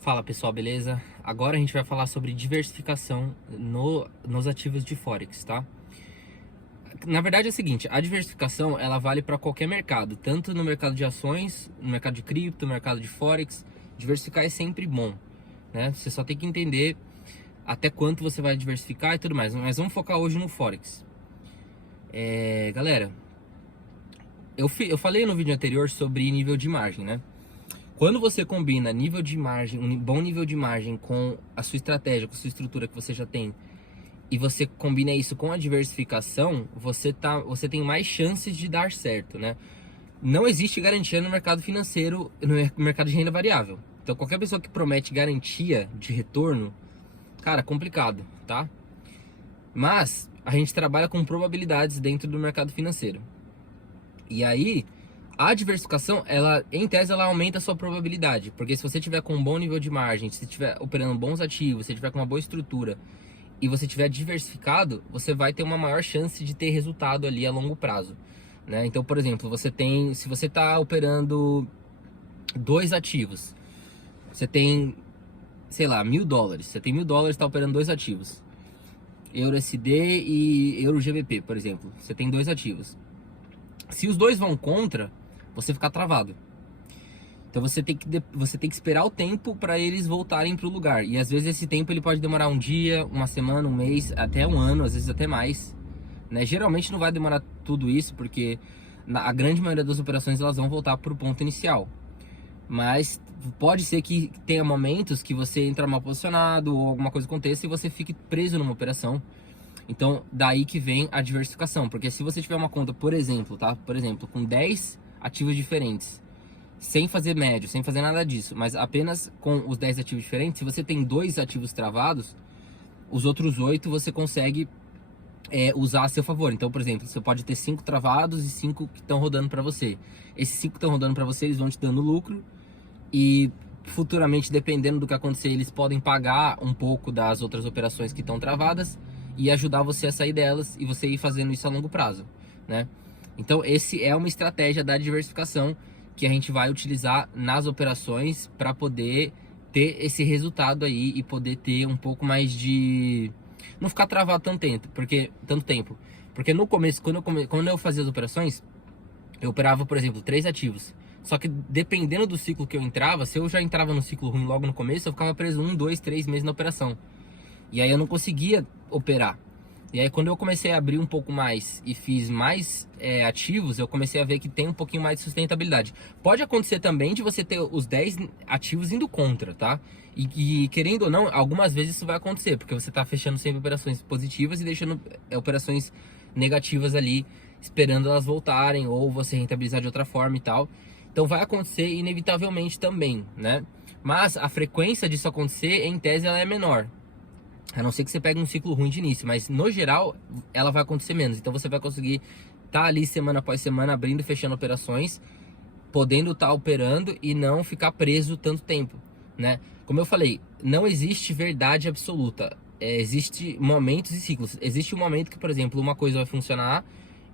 Fala pessoal, beleza? Agora a gente vai falar sobre diversificação nos ativos de Forex, tá? Na verdade é o seguinte, a diversificação ela vale para qualquer mercado, tanto no mercado de ações, no mercado de cripto, no mercado de Forex. Diversificar é sempre bom, né? Você só tem que entender até quanto você vai diversificar e tudo mais. Mas vamos focar hoje no Forex. Galera, eu falei no vídeo anterior sobre nível de margem, né? Quando você combina nível de margem, um bom nível de margem com a sua estratégia, com a sua estrutura que você já tem, e você combina isso com a diversificação, você tem mais chances de dar certo, né? Não existe garantia no mercado financeiro, no mercado de renda variável. Então, qualquer pessoa que promete garantia de retorno, cara, complicado, tá? Mas a gente trabalha com probabilidades dentro do mercado financeiro. E aí, a diversificação, ela, em tese, ela aumenta a sua probabilidade. Porque se você tiver com um bom nível de margem, se você estiver operando bons ativos, se você tiver com uma boa estrutura e você tiver diversificado, você vai ter uma maior chance de ter resultado ali a longo prazo, né? Então, por exemplo, se você está operando dois ativos, você tem, sei lá, US$ 1.000. Você tem US$ 1.000, está operando dois ativos, EURUSD e EURUGBP, por exemplo. Você tem dois ativos. Se os dois vão contra, você fica travado. Então você tem que esperar o tempo para eles voltarem para o lugar. E às vezes esse tempo ele pode demorar um dia, uma semana, um mês, até um ano, às vezes até mais, né? Geralmente não vai demorar tudo isso, porque a grande maioria das operações elas vão voltar para o ponto inicial. Mas pode ser que tenha momentos que você entra mal posicionado ou alguma coisa aconteça e você fique preso numa operação. Então, daí que vem a diversificação. Porque se você tiver uma conta, por exemplo, tá? Por exemplo, com 10 ativos diferentes, sem fazer médio, sem fazer nada disso, mas apenas com os 10 ativos diferentes, se você tem dois ativos travados, os outros 8 você consegue usar a seu favor. Então, por exemplo, você pode ter 5 travados e 5 que estão rodando para você. Esses 5 que estão rodando para você, eles vão te dando lucro e futuramente, dependendo do que acontecer, eles podem pagar um pouco das outras operações que estão travadas e ajudar você a sair delas e você ir fazendo isso a longo prazo, né? Então, esse é uma estratégia da diversificação que a gente vai utilizar nas operações para poder ter esse resultado aí e poder ter um pouco mais de... não ficar travado tanto tempo. Porque no começo, quando eu fazia as operações, eu operava, por exemplo, 3 ativos. Só que dependendo do ciclo que eu entrava, se eu já entrava no ciclo ruim logo no começo, eu ficava preso 1, 2, 3 meses na operação. E aí eu não conseguia operar. E aí quando eu comecei a abrir um pouco mais e fiz mais ativos, eu comecei a ver que tem um pouquinho mais de sustentabilidade. Pode acontecer também de você ter os 10 ativos indo contra, tá? E querendo ou não, algumas vezes isso vai acontecer, porque você está fechando sempre operações positivas e deixando operações negativas ali, esperando elas voltarem, ou você rentabilizar de outra forma e tal. Então vai acontecer inevitavelmente também, né? Mas a frequência disso acontecer, em tese, ela é menor. A não ser que você pegue um ciclo ruim de início, mas no geral ela vai acontecer menos. Então você vai conseguir estar ali semana após semana abrindo e fechando operações, podendo estar operando e não ficar preso tanto tempo, né? Como eu falei, não existe verdade absoluta. Existe momentos e ciclos. Existe um momento que, por exemplo, uma coisa vai funcionar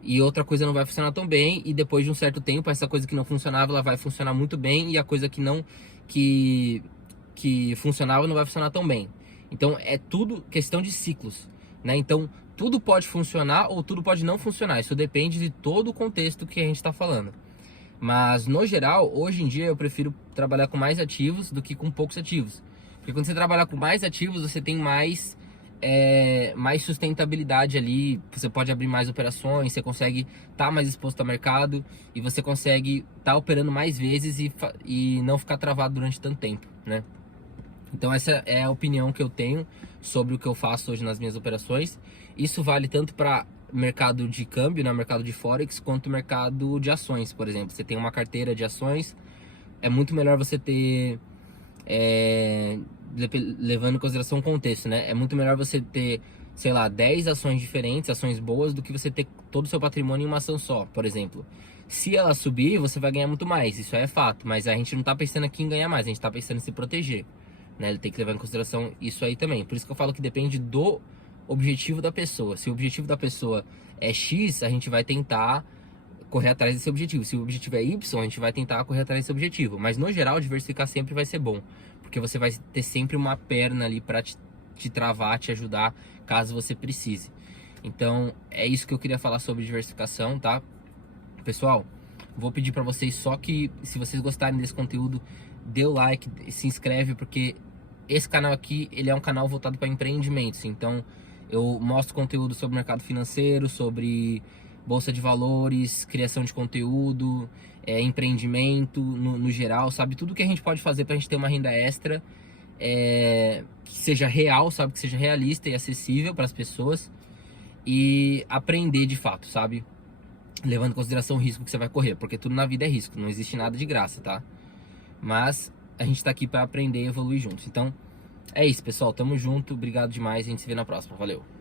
e outra coisa não vai funcionar tão bem, e depois de um certo tempo essa coisa que não funcionava ela vai funcionar muito bem e a coisa que não que funcionava não vai funcionar tão bem. Então é tudo questão de ciclos, né? Então tudo pode funcionar ou tudo pode não funcionar. Isso depende de todo o contexto que a gente está falando. Mas no geral, hoje em dia eu prefiro trabalhar com mais ativos do que com poucos ativos. Porque quando você trabalhar com mais ativos, você tem mais sustentabilidade ali. Você pode abrir mais operações, você consegue estar mais exposto ao mercado e você consegue estar operando mais vezes e não ficar travado durante tanto tempo, né? Então essa é a opinião que eu tenho sobre o que eu faço hoje nas minhas operações. Isso vale tanto para mercado de câmbio, né, mercado de Forex, quanto mercado de ações, por exemplo. Você tem uma carteira de ações, é muito melhor você ter, levando em consideração o contexto, né? É muito melhor você ter, sei lá, 10 ações diferentes, ações boas, do que você ter todo o seu patrimônio em uma ação só, por exemplo. Se ela subir, você vai ganhar muito mais, isso é fato. Mas a gente não tá pensando aqui em ganhar mais, a gente tá pensando em se proteger, né? Ele tem que levar em consideração isso aí também. Por isso que eu falo que depende do objetivo da pessoa. Se o objetivo da pessoa é X, a gente vai tentar correr atrás desse objetivo. Se o objetivo é Y, a gente vai tentar correr atrás desse objetivo. Mas no geral, diversificar sempre vai ser bom, porque você vai ter sempre uma perna ali para te travar, te ajudar, caso você precise. Então, é isso que eu queria falar sobre diversificação, tá? Pessoal, vou pedir para vocês só que, se vocês gostarem desse conteúdo, dê o like, se inscreve, porque esse canal aqui, ele é um canal voltado para empreendimentos. Então, eu mostro conteúdo sobre mercado financeiro, sobre bolsa de valores, criação de conteúdo, empreendimento no geral, sabe? Tudo que a gente pode fazer para a gente ter uma renda extra, que seja real, sabe? Que seja realista e acessível para as pessoas, e aprender de fato, sabe? Levando em consideração o risco que você vai correr, porque tudo na vida é risco, não existe nada de graça, tá? Mas a gente tá aqui para aprender e evoluir juntos. Então, é isso, pessoal. Tamo junto, obrigado demais, a gente se vê na próxima. Valeu!